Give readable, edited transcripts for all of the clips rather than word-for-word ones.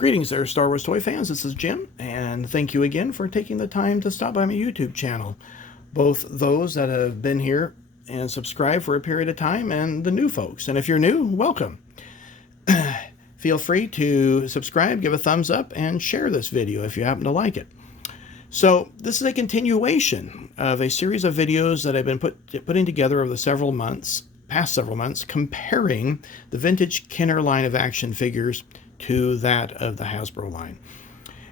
Greetings there, Star Wars toy fans. This is Jim, and thank you again for taking the time to stop by my YouTube channel. Both those that have been here and subscribed for a period of time, and the new folks. And if you're new, welcome. Feel free to subscribe, give a thumbs up, and share this video if you happen to like it. So this is a continuation of a series of videos that I've been putting together over the past several months, comparing the vintage Kenner line of action figures to that of the Hasbro line.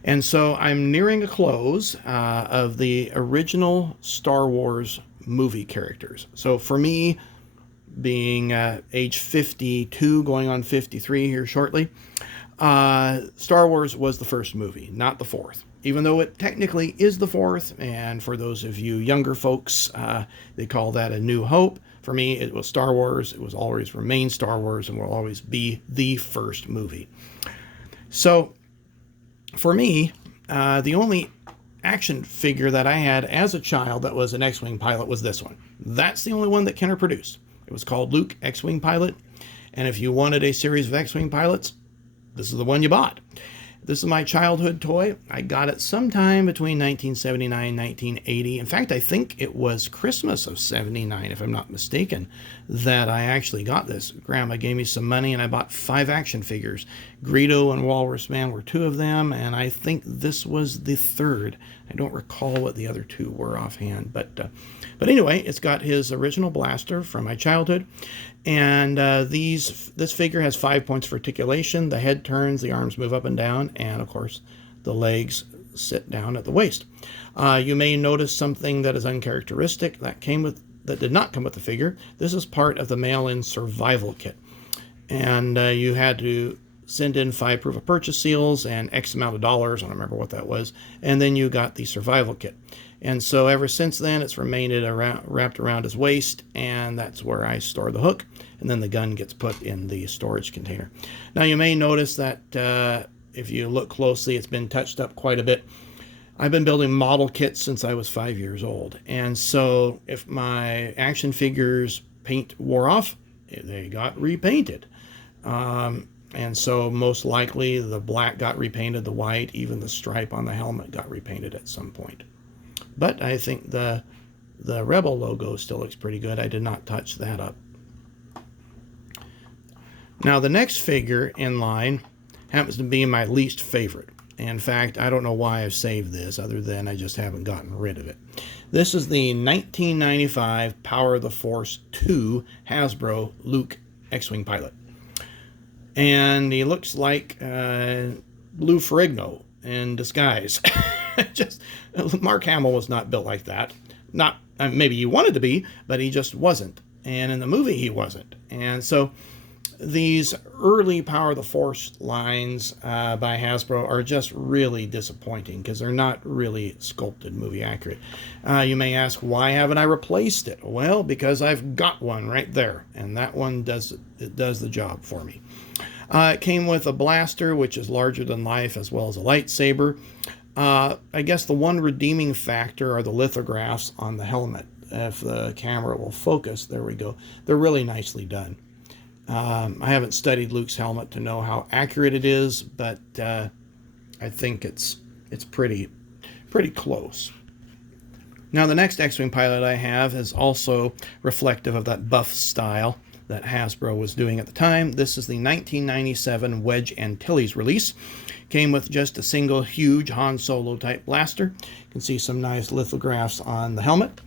And so I'm nearing a close of the original Star Wars movie characters. So for me, being age 52, going on 53 here shortly, Star Wars was the first movie, not the fourth. Even though it technically is the fourth, and for those of you younger folks, they call that A New Hope. For me, it was Star Wars. It will always remain Star Wars and will always be the first movie. So, for me, the only action figure that I had as a child that was an X-Wing pilot was this one. That's the only one that Kenner produced. It was called Luke X-Wing Pilot. And if you wanted a series of X-Wing pilots, this is the one you bought. This is my childhood toy. I got it sometime between 1979 and 1980. In fact, I think it was Christmas of 79, if I'm not mistaken, that I actually got this. Grandma gave me some money and I bought 5 action figures. Greedo and Walrus Man were 2 of them, and I think this was the 3rd. I don't recall what the other 2 were offhand, but anyway, it's got his original blaster from my childhood. And this figure has 5 points of articulation. The head turns, the arms move up and down, and of course the legs sit down at the waist. You may notice something that is uncharacteristic that did not come with the figure. This is part of the mail-in survival kit, and you had to send in 5 proof of purchase seals and X amount of dollars. I don't remember what that was, and then you got the survival kit. And so ever since then, it's remained wrapped around his waist, and that's where I store the hook, and then the gun gets put in the storage container. Now you may notice that if you look closely, it's been touched up quite a bit. I've been building model kits since I was 5 years old, and so if my action figures paint wore off, they got repainted. And so most likely the black got repainted, the white, even the stripe on the helmet got repainted at some point. But I think the Rebel logo still looks pretty good. I did not touch that up. Now the next figure in line happens to be my least favorite. In fact, I don't know why I've saved this other than I just haven't gotten rid of it. This is the 1995 Power of the Force 2 Hasbro Luke X-Wing Pilot. And he looks like Lou Ferrigno in disguise. Just Mark Hamill was not built like that. Not maybe he wanted to be, but he just wasn't. And in the movie, he wasn't. And so these early Power of the Force lines by Hasbro are just really disappointing because they're not really sculpted movie accurate. You may ask, why haven't I replaced it? Well, because I've got one right there, and that one does the job for me. It came with a blaster, which is larger than life, as well as a lightsaber. I guess the one redeeming factor are the lithographs on the helmet. If the camera will focus, there we go. They're really nicely done. I haven't studied Luke's helmet to know how accurate it is, but I think it's pretty close. Now the next X-Wing pilot I have is also reflective of that buff style that Hasbro was doing at the time. This is the 1997 Wedge Antilles release. Came with just a single huge Han Solo type blaster. You can see some nice lithographs on the helmet.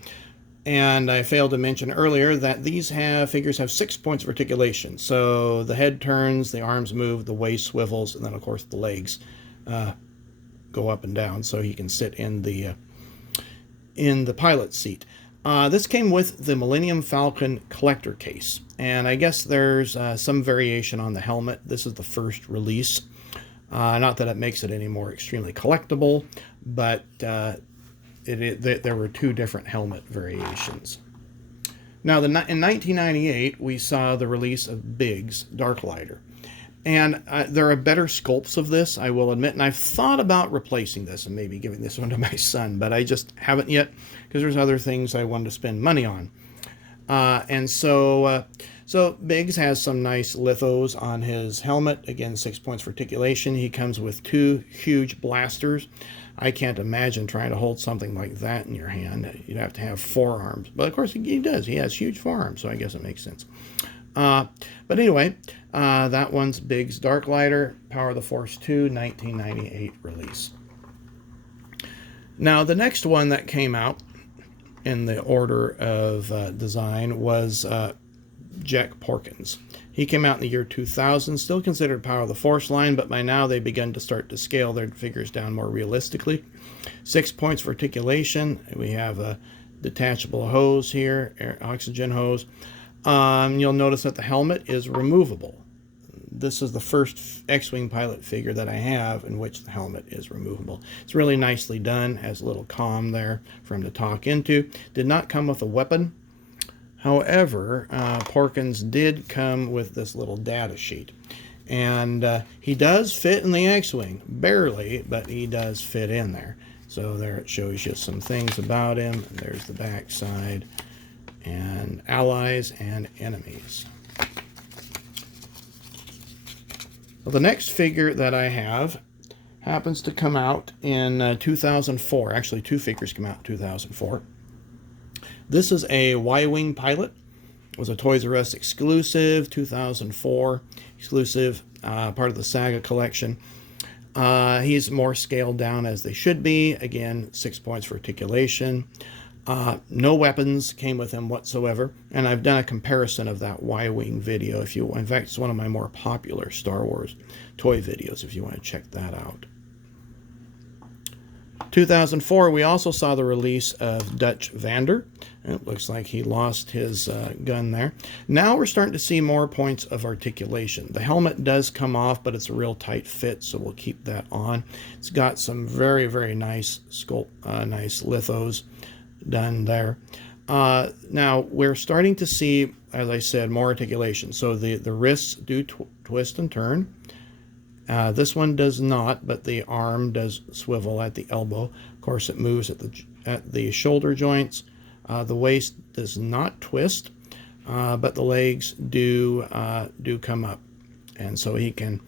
And I failed to mention earlier that these figures have 6 points of articulation. So the head turns, the arms move, the waist swivels, and then of course the legs go up and down so he can sit in the pilot seat. This came with the Millennium Falcon collector case, and I guess there's some variation on the helmet. This is the first release. Not that it makes it any more extremely collectible, but there were 2 different helmet variations. Now, in 1998, we saw the release of Big's Darklighter. And there are better sculpts of this, I will admit, and I've thought about replacing this and maybe giving this one to my son, but I just haven't yet because there's other things I wanted to spend money on. So So Biggs has some nice lithos on his helmet. Again, 6 points for articulation. He comes with 2 huge blasters. I can't imagine trying to hold something like that in your hand. You'd have to have 4 arms. But of course he does. He has huge forearms, so I guess it makes sense. But anyway, that one's Biggs Darklighter, Power of the Force 2, 1998 release. Now the next one that came out in the order of design was Jek Porkins. He came out in the year 2000, still considered Power of the Force line, but by now they've begun to start to scale their figures down more realistically. 6 points for articulation. We have a detachable hose here, oxygen hose. You'll notice that the helmet is removable. This is the first X-Wing pilot figure that I have in which the helmet is removable. It's really nicely done, has a little comm there for him to talk into. Did not come with a weapon. However, Porkins did come with this little data sheet. And he does fit in the X-Wing. Barely, but he does fit in there. So there it shows you some things about him. There's the back side. And allies and enemies. Well, the next figure that I have happens to come out in 2004. Actually, 2 figures come out in 2004. This is a Y-Wing pilot. It was a Toys R Us exclusive, 2004 exclusive, part of the SAGA collection. He's more scaled down as they should be. Again, 6 points for articulation. No weapons came with him whatsoever, and I've done a comparison of that Y-Wing video. In fact, it's one of my more popular Star Wars toy videos if you want to check that out. 2004, we also saw the release of Dutch Vander. It looks like he lost his gun there. Now we're starting to see more points of articulation. The helmet does come off, but it's a real tight fit, so we'll keep that on. It's got some very, very nice nice lithos done there. Now we're starting to see, as I said, more articulation. So the wrists do twist and turn. This one does not, but the arm does swivel at the elbow. Of course, it moves at the shoulder joints. The waist does not twist, but the legs do come up, and so he can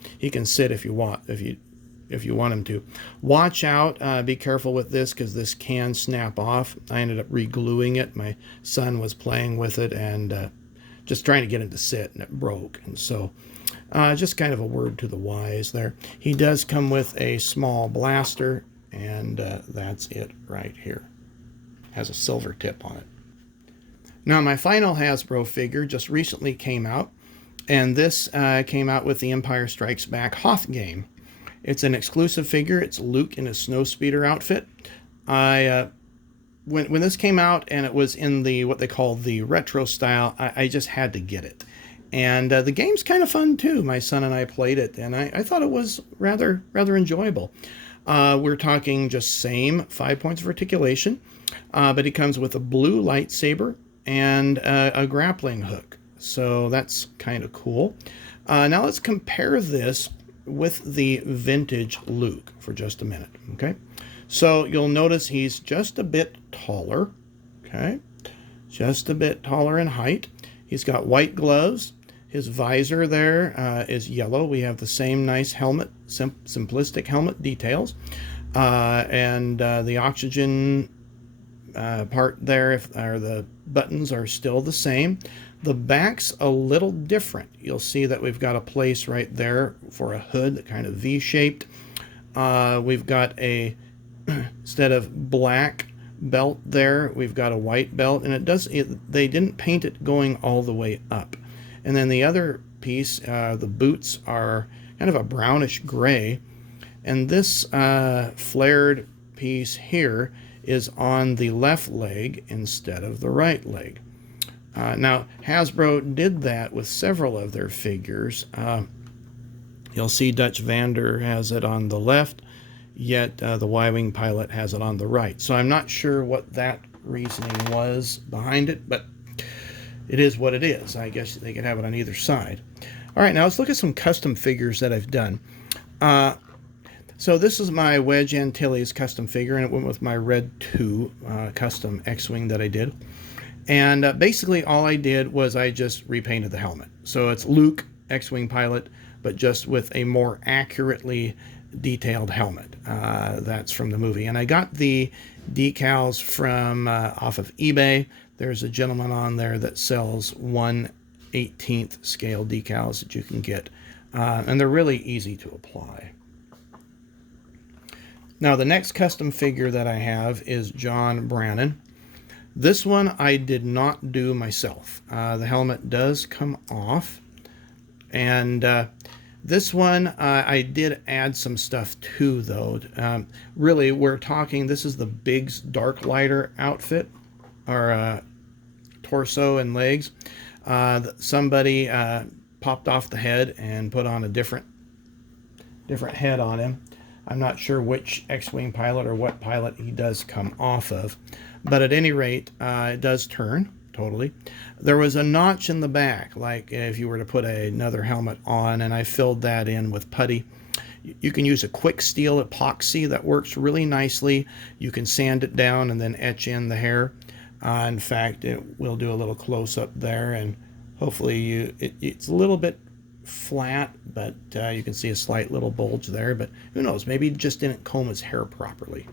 sit if you want him to. Watch out! Be careful with this because this can snap off. I ended up re-gluing it. My son was playing with it and just trying to get him to sit, and it broke. And so, just kind of a word to the wise there. He does come with a small blaster, and that's it right here. Has a silver tip on it. Now, my final Hasbro figure just recently came out, and this came out with the Empire Strikes Back Hoth game. It's an exclusive figure. It's Luke in his Snowspeeder outfit. When this came out and it was in the what they call the retro style, I just had to get it. And the game's kind of fun too. My son and I played it, and I thought it was rather enjoyable. We're talking just same 5 points of articulation, but it comes with a blue lightsaber and a grappling hook. So that's kind of cool. Now let's compare this with the vintage Luke for just a minute, okay? So you'll notice he's just a bit taller, okay? Just a bit taller in height. He's got white gloves. His visor there is yellow. We have the same nice helmet, simplistic helmet details. And the oxygen part there, or the buttons are still the same. The back's a little different. You'll see that we've got a place right there for a hood, kind of V-shaped. We've got instead of black belt there, we've got a white belt, and they didn't paint it going all the way up. And then the other piece, the boots are kind of a brownish gray, and this flared piece here is on the left leg instead of the right leg. Now, Hasbro did that with several of their figures. You'll see Dutch Vander has it on the left, yet the Y-Wing pilot has it on the right. So I'm not sure what that reasoning was behind it, but it is what it is. I guess they could have it on either side. All right, now let's look at some custom figures that I've done. So this is my Wedge Antilles custom figure, and it went with my Red 2 custom X-Wing that I did. And basically all I did was I just repainted the helmet. So it's Luke, X-Wing pilot, but just with a more accurately detailed helmet. That's from the movie. And I got the decals from off of eBay. There's a gentleman on there that sells 1/18th scale decals that you can get. And they're really easy to apply. Now the next custom figure that I have is Jon Brannon. This one I did not do myself. The helmet does come off. And this one I did add some stuff to, though. Really, we're talking, this is the Biggs Darklighter outfit, or torso and legs. Somebody popped off the head and put on a different head on him. I'm not sure which X-Wing pilot or what pilot he does come off of. But at any rate, it does turn, totally. There was a notch in the back, like if you were to put another helmet on, and I filled that in with putty. You can use a quick steel epoxy that works really nicely. You can sand it down and then etch in the hair. In fact, we'll do a little close-up there, and hopefully it's a little bit flat, but you can see a slight little bulge there, but who knows, maybe he just didn't comb his hair properly.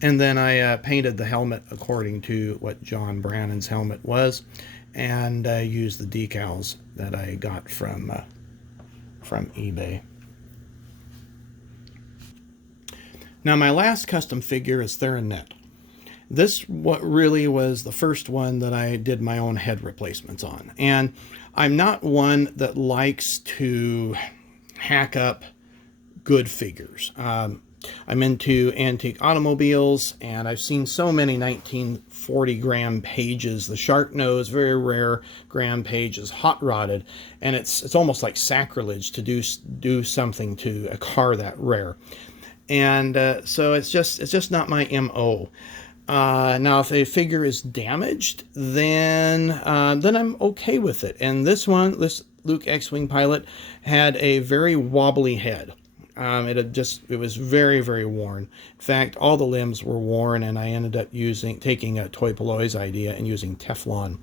And then I painted the helmet according to what Jon Brannon's helmet was, and used the decals that I got from eBay. Now my last custom figure is Therron Nett. This what really was the first one that I did my own head replacements on. And I'm not one that likes to hack up good figures. I'm into antique automobiles, and I've seen so many 1940 gram pages, the shark nose, very rare gram pages, hot rodded, and it's almost like sacrilege to do something to a car that rare. And so it's just not my MO. Now, if a figure is damaged, then I'm okay with it. And this Luke X-Wing pilot had a very wobbly head. It was very, very worn. In fact, all the limbs were worn, and I ended up taking a Toy Polloi idea and using Teflon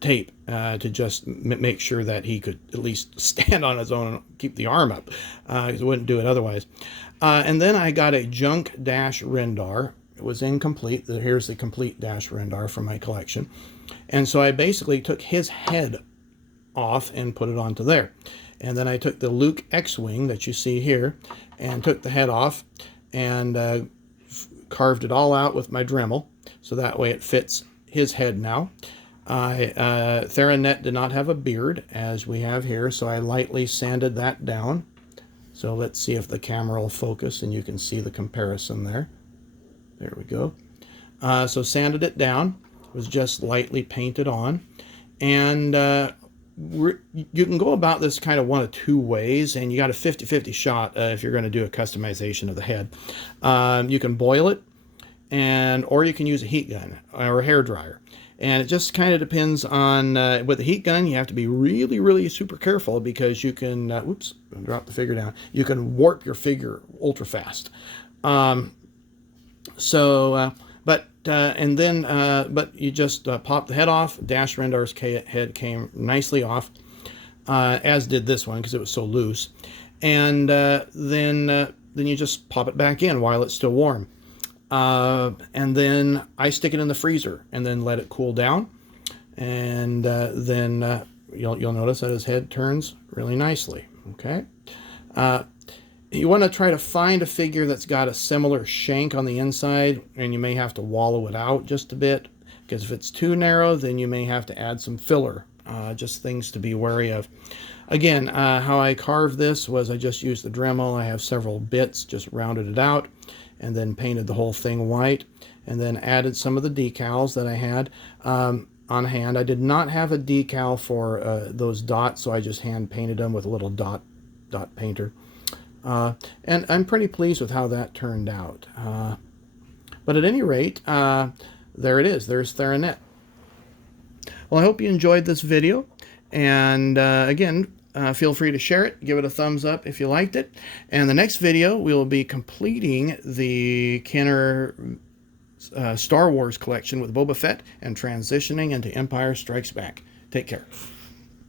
tape to just make sure that he could at least stand on his own and keep the arm up, because it wouldn't do it otherwise. And then I got a junk dash Rendar. It was incomplete. Here's the complete dash Rendar from my collection. And so I basically took his head off and put it onto there. And then I took the Luke X-Wing that you see here and took the head off and carved it all out with my Dremel. So that way it fits his head now. Therron Nett did not have a beard as we have here, so I lightly sanded that down. So let's see if the camera will focus and you can see the comparison there. There we go. So sanded it down. It was just lightly painted on. And you can go about this kind of one of two ways, and you got a 50-50 shot if you're going to do a customization of the head. You can boil it, or you can use a heat gun or a hair dryer. And it just kind of depends on, with the heat gun, you have to be really, really super careful, because you can, whoops, drop the figure down. You can warp your figure ultra fast. But you just pop the head off. Dash Rendar's head came nicely off, as did this one because it was so loose. And then you just pop it back in while it's still warm. And then I stick it in the freezer and then let it cool down. And then you'll notice that his head turns really nicely. Okay. You want to try to find a figure that's got a similar shank on the inside, and you may have to wallow it out just a bit, because if it's too narrow, then you may have to add some filler. Just things to be wary of. Again, how I carved this was I just used the Dremel. I have several bits, just rounded it out, and then painted the whole thing white, and then added some of the decals that I had on hand. I did not have a decal for those dots, so I just hand painted them with a little dot painter. And I'm pretty pleased with how that turned out. But at any rate, there it is. There's Therron Nett. Well, I hope you enjoyed this video. And again, feel free to share it. Give it a thumbs up if you liked it. And the next video, we will be completing the Kenner Star Wars collection with Boba Fett and transitioning into Empire Strikes Back. Take care.